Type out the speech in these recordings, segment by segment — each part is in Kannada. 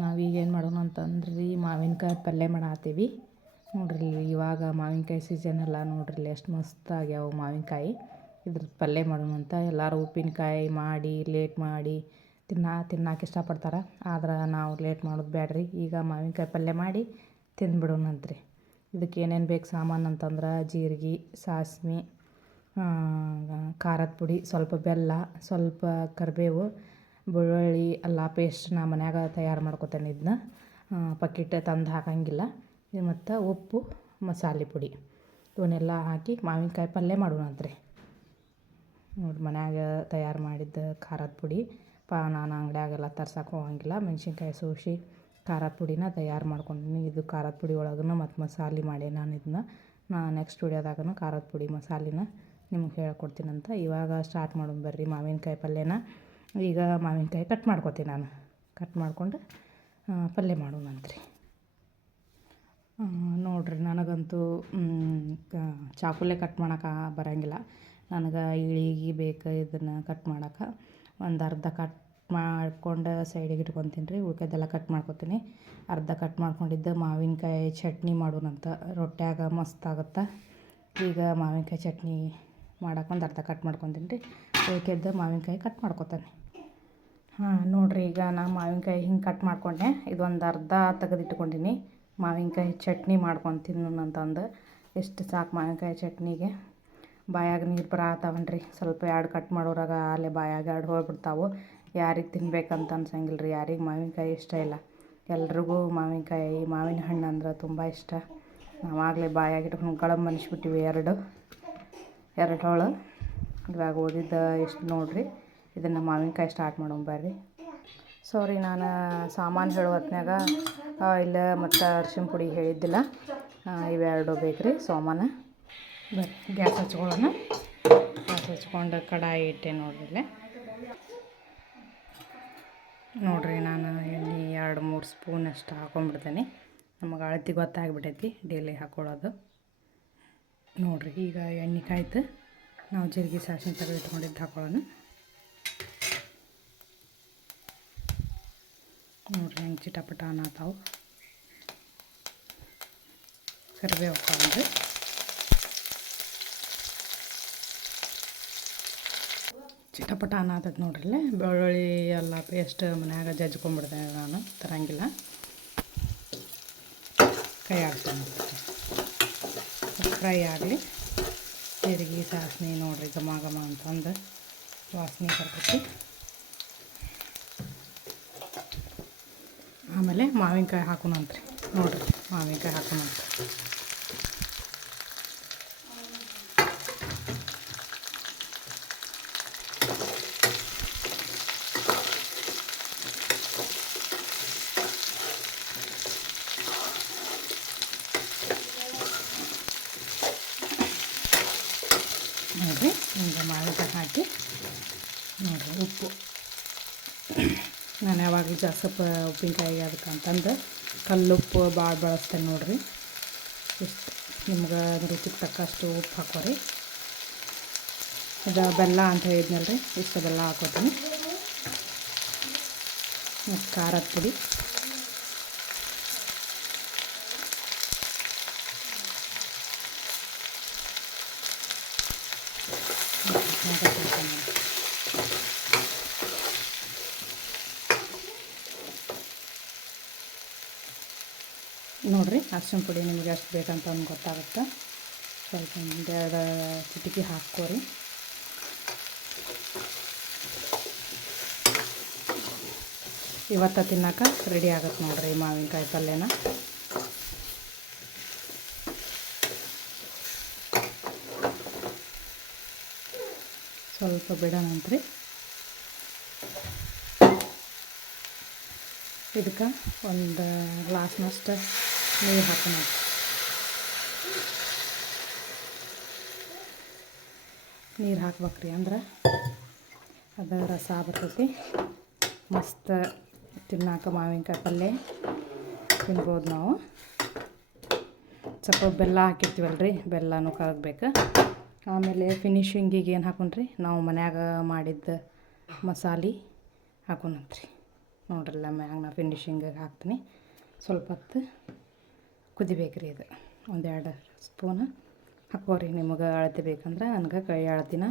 ನಾವೀಗ ಏನು ಮಾಡೋಣ ಅಂತಂದ್ರೆ ರೀ ಮಾವಿನಕಾಯಿ ಪಲ್ಯ ಮಾಡತ್ತೀವಿ ನೋಡ್ರಿ ಇವಾಗ ಮಾವಿನಕಾಯಿ ಸೀಸನ್ ಎಲ್ಲ ನೋಡ್ರಿ, ಎಷ್ಟು ಮಸ್ತ್ ಆಗ್ಯಾವ ಮಾವಿನಕಾಯಿ. ಇದ್ರ ಪಲ್ಯ ಮಾಡೋಣ ಅಂತ ಎಲ್ಲರೂ ಉಪ್ಪಿನಕಾಯಿ ಮಾಡಿ ಲೇಟ್ ಮಾಡಿ ತಿನ್ನಾ ತಿನ್ನಕ್ಕೆ ಇಷ್ಟಪಡ್ತಾರೆ. ಆದ್ರೆ ನಾವು ಲೇಟ್ ಮಾಡೋದು ಬೇಡ್ರಿ ಈಗ ಮಾವಿನಕಾಯಿ ಪಲ್ಯ ಮಾಡಿ ತಿಂದ್ಬಿಡೋಣಂತ್ರಿ ಇದಕ್ಕೆ ಏನೇನು ಬೇಕು ಸಾಮಾನು ಅಂತಂದ್ರೆ ಜೀರಿಗೆ, ಸಾಸ್ವೆ ಖಾರದ ಪುಡಿ, ಸ್ವಲ್ಪ ಬೆಲ್ಲ, ಸ್ವಲ್ಪ ಕರಿಬೇವು ಬೆಳ್ಳುಳ್ಳಿ ಅಲ್ಲ ಪೇಸ್ಟ್ ನಾ ಮನ್ಯಾಗ ತಯಾರು ಮಾಡ್ಕೊತೇನೆ ಇದನ್ನ ಪಕಿಟ್ ತಂದು ಹಾಕಂಗಿಲ್ಲ. ಮತ್ತು ಉಪ್ಪು, ಮಸಾಲೆ ಪುಡಿ. ಇವನ್ನೆಲ್ಲ ಹಾಕಿ ಮಾವಿನಕಾಯಿ ಪಲ್ಯ ಮಾಡೋಣಂತ್ರಿ ನೋಡಿ ಮನ್ಯಾಗ ತಯಾರು ಮಾಡಿದ್ದ ಖಾರದ ಪುಡಿ ಪಾ ನಾನು ಅಂಗಡಿಯಾಗೆಲ್ಲ ತರ್ಸಕ್ಕೆ ಹೋಗಂಗಿಲ್ಲ. ಮೆಣ್ಸಿನ್ಕಾಯಿ ಸೋಸಿ ಖಾರದ ಪುಡಿನ ತಯಾರು ಮಾಡ್ಕೊಂಡೀನಿ. ಇದು ಖಾರದ ಪುಡಿ ಒಳಗೂ ಮತ್ತು ಮಸಾಲೆ ಮಾಡಿ ನಾನು ಇದನ್ನ ನಾ ನೆಕ್ಸ್ಟ್ ವಿಡಿಯೋದಾಗೂ ಖಾರದ ಪುಡಿ, ಮಸಾಲಿನ ನಿಮ್ಗೆ ಹೇಳ್ಕೊಡ್ತೀನಂತ. ಇವಾಗ ಸ್ಟಾರ್ಟ್ ಮಾಡೋಣ ಬರ್ರಿ ಮಾವಿನಕಾಯಿ ಪಲ್ಯನ. ಈಗ ಮಾವಿನಕಾಯಿ ಕಟ್ ಮಾಡ್ಕೊತೀನಿ ನಾನು. ಕಟ್ ಮಾಡಿಕೊಂಡು ಪಲ್ಯ ಮಾಡೋಣಂತ್ರಿ ನೋಡಿರಿ ನನಗಂತೂ ಚಾಕುಲೆ ಕಟ್ ಮಾಡೋಕೆ ಬರೋಂಗಿಲ್ಲ. ನನಗೆ ಇಳಿಗಿ ಬೇಕು ಇದನ್ನು ಕಟ್ ಮಾಡೋಕೆ. ಒಂದು ಅರ್ಧ ಕಟ್ ಮಾಡ್ಕೊಂಡು ಸೈಡಿಗೆ ಇಟ್ಕೊತೀನಿ ರೀ, ಉಳ್ಕೆದೆಲ್ಲ ಕಟ್ ಮಾಡ್ಕೊತೀನಿ. ಅರ್ಧ ಕಟ್ ಮಾಡ್ಕೊಂಡಿದ್ದ ಮಾವಿನಕಾಯಿ ಚಟ್ನಿ ಮಾಡೋಣಂತ ರೊಟ್ಯಾಗ ಮಸ್ತ್ ಆಗುತ್ತೆ. ಈಗ ಮಾವಿನಕಾಯಿ ಚಟ್ನಿ ಮಾಡೋಕೆ ಒಂದು ಅರ್ಧ ಕಟ್ ಮಾಡ್ಕೊತೀನಿ ರೀ. ಉಳ್ಕೆದ್ದ ಮಾವಿನಕಾಯಿ ಕಟ್ ಮಾಡ್ಕೊತಾನೆ. ಹಾಂ, ನೋಡಿರಿ, ಈಗ ನಾ ಮಾವಿನಕಾಯಿ ಹಿಂಗೆ ಕಟ್ ಮಾಡ್ಕೊಂಡೆ. ಇದೊಂದು ಅರ್ಧ ತೆಗೆದಿಟ್ಕೊಂಡೀನಿ. ಮಾವಿನಕಾಯಿ ಚಟ್ನಿ ಮಾಡ್ಕೊಂಡು ತಿನ್ನೋಣಂತಂದು ಎಷ್ಟು ಸಾಕು ಮಾವಿನಕಾಯಿ ಚಟ್ನಿಗೆ. ಬಾಯಾಗ ನೀರು ಬರತ್ತವನ್ರಿ ಸ್ವಲ್ಪ ಎರಡು ಕಟ್ ಮಾಡೋರಾಗ ಅಲ್ಲೇ ಬಾಯಾಗ ಎರಡು ಹೋಗ್ಬಿಡ್ತಾವೆ. ಯಾರಿಗೆ ತಿನ್ಬೇಕಂತ ಅನ್ಸಂಗಿಲ್ಲ ರೀ ಯಾರಿಗೆ ಮಾವಿನಕಾಯಿ ಇಷ್ಟ ಇಲ್ಲ. ಎಲ್ರಿಗೂ ಮಾವಿನಕಾಯಿ, ಮಾವಿನ ಹಣ್ಣು ಅಂದ್ರೆ ತುಂಬ ಇಷ್ಟ. ನಾವಾಗಲೇ ಬಾಯಾಗ ಇಟ್ಕೊಂಡು ಕಳಮ್ ಮನ್ಸ್ಬಿಟ್ಟಿವಿ ಎರಡು. ಎರಡು ಹೋಳು. ಇವಾಗ ಓದಿದ್ದ ಎಷ್ಟು ನೋಡಿರಿ? ಇದನ್ನು ಮಾವಿನಕಾಯಿ ಸ್ಟಾರ್ಟ್ ಮಾಡೋಣ ಬರ್ರಿ. ಸಾರಿ ನಾನು ಸಾಮಾನು ಹೇಳೋ ಹೊತ್ನ್ಯಾಗ ಇಲ್ಲ ಮತ್ತು ಅರ್ಶಿನ ಪುಡಿ ಹೇಳಿದ್ದಿಲ್ಲ. ಇವೆರಡು ಬೇಕು ರೀ ಸಾಮಾನು. ಬರ್ರಿ, ಗ್ಯಾಸ್ ಹಚ್ಕೊಳ್ಳೋಣ. ಗ್ಯಾಸ್ ಹಚ್ಕೊಂಡು ಕಡಾಯಿ ಇಟ್ಟೆ ನೋಡ್ರಿ ನೋಡಿರಿ, ನಾನು ಎಣ್ಣೆ ಎರಡು, ಮೂರು ಸ್ಪೂನ್ ಅಷ್ಟು ಹಾಕೊಂಡ್ಬಿಡ್ತೀನಿ ನಮಗೆ ಅಳತಿ ಗೊತ್ತಾಗ್ಬಿಟ್ಟೈತಿ ಡೈಲಿ ಹಾಕ್ಕೊಳ್ಳೋದು ನೋಡಿರಿ, ಈಗ ಎಣ್ಣೆ ಕಾಯ್ತು. ನಾವು ಜೀರಿಗೆ ಸಾಸಿವೆ ತೆಗೆದು ಇಟ್ಕೊಂಡಿದ್ದು ಹಾಕೊಳ್ಳೋಣ ನೋಡಿರಿ ಹೆಂಗೆ ಚಿಟಪಟ ಅನ್ನತಾವು ಕರಿಬೇವು ಹಾಕೊಂಡ್ರಿ ಚಿಟಪಟ ಅನ್ನತೈತೆ ನೋಡ್ರಿ ಬೆಳ್ಳುಳ್ಳಿ ಎಲ್ಲ ಪೇಸ್ಟ್ ಮನ್ಯಾಗ ಜಜ್ಕೊಂಡ್ಬಿಡ್ತೇನೆ ನಾನು, ತರಂಗಿಲ್ಲ. ಕೈ ಆಡ್ತೀನಿ ಫ್ರೈ ಆಗಲಿ. ಜೀರಿಗೆ ಸಾಸ್ನಿ ನೋಡಿರಿ ಘಮ ಘಮ ಅಂತಂದು ವಾಸನೆ ಬರ್ತೈತಿ ಆಮೇಲೆ ಮಾವಿನಕಾಯಿ ಹಾಕೋಣಂತ್ರಿ ನೋಡಿರಿ ಮಾವಿನಕಾಯಿ ಹಾಕೋಣಂತ ನೋಡಿರಿ ಹಿಂಗೆ ಮಾವಿನಕಾಯಿ ಹಾಕಿ ನೋಡಿರಿ ಉಪ್ಪು. ನಾನು ಯಾವಾಗಲೂ ಜಾಸ್ತಿ ಉಪ್ಪಿನಕಾಯಿಗೆ ಅದಕ್ಕೆ ಅಂತಂದು ಕಲ್ಲುಪ್ಪು ಭಾಳ ಬಳಸ್ತೇನೆ ನೋಡಿರಿ. ಇಷ್ಟು ನಿಮ್ಗೆ ರುಚಿಗೆ ತಕ್ಕಷ್ಟು ಉಪ್ಪು ಹಾಕೋರಿ. ಇದು ಬೆಲ್ಲ ಅಂತ ಹೇಳಿದ್ನಲ್ರಿ, ಇಷ್ಟು ಬೆಲ್ಲ ಹಾಕೋತೀನಿ. ಮತ್ತು ಖಾರದ ಪುಡಿ. ನೋಡಿರಿ, ಅರ್ಶಿಣ ಪುಡಿ ನಿಮಗೆ ಎಷ್ಟು ಬೇಕಂತ ಒಂದು ಗೊತ್ತಾಗುತ್ತೆ. ಸ್ವಲ್ಪ ಒಂದೆರಡು ಚಿಟಿಕೆ ಹಾಕ್ಕೋರಿ. ಇವತ್ತು ತಿನ್ನಾಕ ರೆಡಿ ಆಗುತ್ತೆ ನೋಡಿರಿ ಮಾವಿನಕಾಯಿ ಪಲ್ಯನ. ಸ್ವಲ್ಪ ಬಿಡೋಣಂತ್ರಿ ಇದಕ್ಕೆ ಒಂದು ಗ್ಲಾಸ್ನಷ್ಟು ನೀರು ಹಾಕೋಣ ನೀರು ಹಾಕ್ಬೇಕ್ರಿ ಅಂದ್ರೆ ಅದು ರಸ ಬರ್ತೈತಿ. ಮಸ್ತ್ ತಿನ್ನಾಕ ಮಾವಿನಕಾಯಿ ಪಲ್ಯ ತಿನ್ಬೋದು ನಾವು. ಸ್ವಲ್ಪ ಬೆಲ್ಲ ಹಾಕಿರ್ತೀವಲ್ರಿ, ಬೆಲ್ಲನೂ ಕರಗಬೇಕು ಆಮೇಲೆ ಫಿನಿಶಿಂಗಿಗೆ ಏನು ಹಾಕೊಂಡ್ರಿ, ನಾವು ಮನ್ಯಾಗ ಮಾಡಿದ್ದ ಮಸಾಲೆ ಹಾಕೊಂಡ್ರಿ ನೋಡ್ರಲ್ಲ ಮ್ಯಾಗ ನಾ ಫಿನಿಶಿಂಗಿಗೆ ಹಾಕ್ತೀನಿ. ಸ್ವಲ್ಪ ಹೊತ್ತು ಕುದಿಬೇಕ್ರಿ ಇದು. ಒಂದೆರಡು ಸ್ಪೂನ್ ಹಾಕೋರಿ ನಿಮಗೆ ಅಳತೆ ಬೇಕಂದ್ರೆ ನನಗೆ ಕೈ ಅಳತಿನ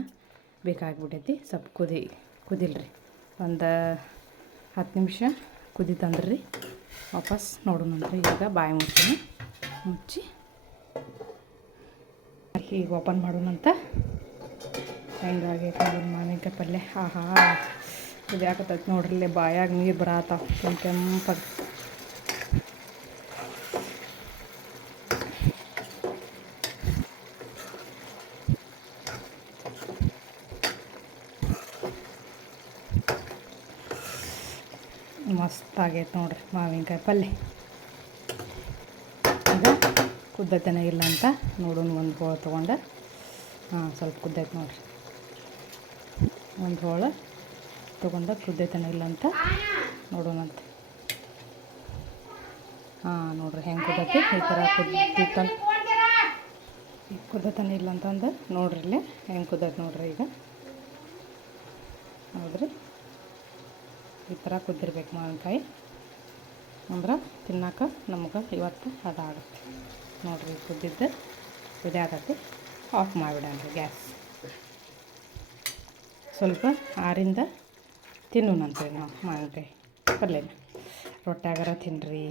ಬೇಕಾಗ್ಬಿಟ್ಟೈತಿ ಸ್ವಲ್ಪ ಕುದಿ, ಕುದಿಲ್ರಿ. ಒಂದು ಹತ್ತು ನಿಮಿಷ ಕುದಿತಂದ್ರಿ ವಾಪಸ್ ನೋಡೋಣಂತ್ರಿ ಈಗ ಬಾಯಿ ಮುಚ್ಚಿನ ಮುಚ್ಚಿ ಈಗ ಓಪನ್ ಮಾಡೋಣಂತ ಹೆಂಗಾಗಿ ಮಾವಿನಕಾಯಿ ಪಲ್ಯ. ಆಹಾ ಇದು ಯಾಕತ್ತೈತೆ ನೋಡ್ರಿ ಬಾಯಾಗ ನೀರು ಬರತ್ತಾವ ಕೆಂಪ್ ಕೆಂಪಾಗಿ ಮಸ್ತ್ ಆಗೈತೆ ನೋಡ್ರಿ ಮಾವಿನಕಾಯಿ ಪಲ್ಯ ಈಗ ಕುದ್ದತನ ಇಲ್ಲ ಅಂತ ನೋಡೋಣ ಒಂದು ಹೋಳು ತೊಗೊಂಡು. ಹಾಂ, ಸ್ವಲ್ಪ ಕುದ್ದೈತೆ ನೋಡ್ರಿ. ಒಂದು ಹೋಳು ತೊಗೊಂಡು ಕುದ್ದೈತನ ಇಲ್ಲ ಅಂತ ನೋಡೋಣಂತೆ ಹಾಂ, ನೋಡ್ರಿ ಹೆಂಗೆ ಕುದ್ದೈತಿ? ಈ ಥರ ಕುದ್ದಿತ್ತಂತ ಕುದ್ದತನ ಇಲ್ಲ ಅಂತಂದು ನೋಡ್ರಿ ಇಲ್ಲಿ ಹೆಂಗೆ ಕುದ್ದೈತೆ ನೋಡ್ರಿ ಈಗ. ನೋಡ್ರಿ ಈ ಥರ ಕುದ್ದಿರ್ಬೇಕು ಮಾವಿನಕಾಯಿ. ಅಂದ್ರೆ ತಿನ್ನಕ್ಕೆ ನಮ್ಗೆ ಇವತ್ತು ಅದಾಗುತ್ತೆ. ನೋಡಿರಿ ಕುದ್ದಿದ್ದು ಕುದಿಯಾಗತ್ತೆ ಆಫ್ ಮಾಡಿಬಿಡಣ್ರಿ ಗ್ಯಾಸ್. ಸ್ವಲ್ಪ ಆರಿಂದ ತಿನ್ನೋಣಂತ್ರಿ ನಾವು ಮಾವಿನಕಾಯಿ ಪಲ್ಯನ. ರೊಟ್ಯಾಗಾರ ತಿನ್ನಿರಿ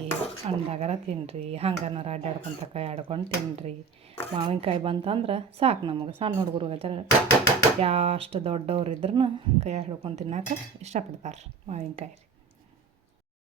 ಹಣ್ಣಾಗಾರ ತಿನ್ನಿರಿ ಹಂಗನಾರ ಅಡ್ಡಾಡ್ಕೊಂತ ಕೈ ಆಡ್ಕೊಂಡು ತಿನ್ನಿರಿ ಮಾವಿನಕಾಯಿ ಬಂತಂದ್ರೆ ಸಾಕು ನಮಗೆ, ಸಣ್ಣ ಹುಡುಗರು ಎಷ್ಟು ದೊಡ್ಡವ್ರು ಇದ್ರೂ ಕೈ ಹಿಡ್ಕೊಂಡು ತಿನ್ನಕ್ಕೆ ಇಷ್ಟಪಡ್ತಾರೆ ಮಾವಿನಕಾಯಿ.